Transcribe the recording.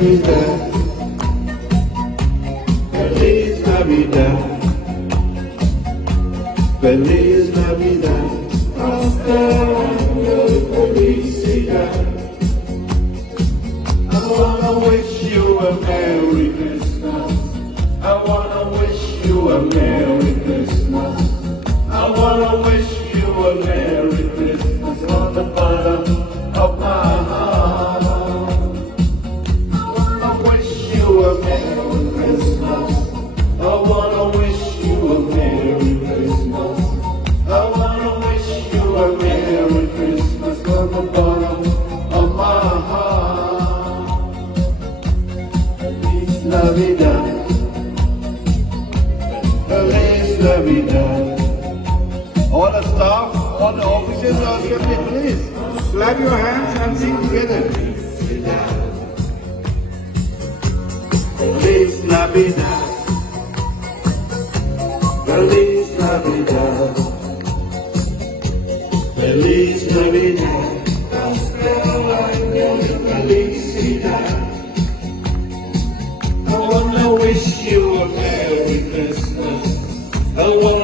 Navidad. Feliz Navidad. Feliz Navidad. Prospero año de felicidad. I wanna wish you a Merry Christmas. I wanna wish you a Merry Christmas. I wanna wish you a Merry Christmas from the bottom of my heart. I wanna wish you a Merry Christmas. I wanna wish you a Merry Christmas. I wanna wish you a Merry Christmas from the bottom of my heart. Feliz Navidad. Feliz Navidad. All the staff, all the officers are assembly, please. Clap your hands and sing together. Feliz Navidad. Feliz Navidad. Feliz Navidad. Prospero año de felicidad. I wanna wish you a Merry Christmas. I wanna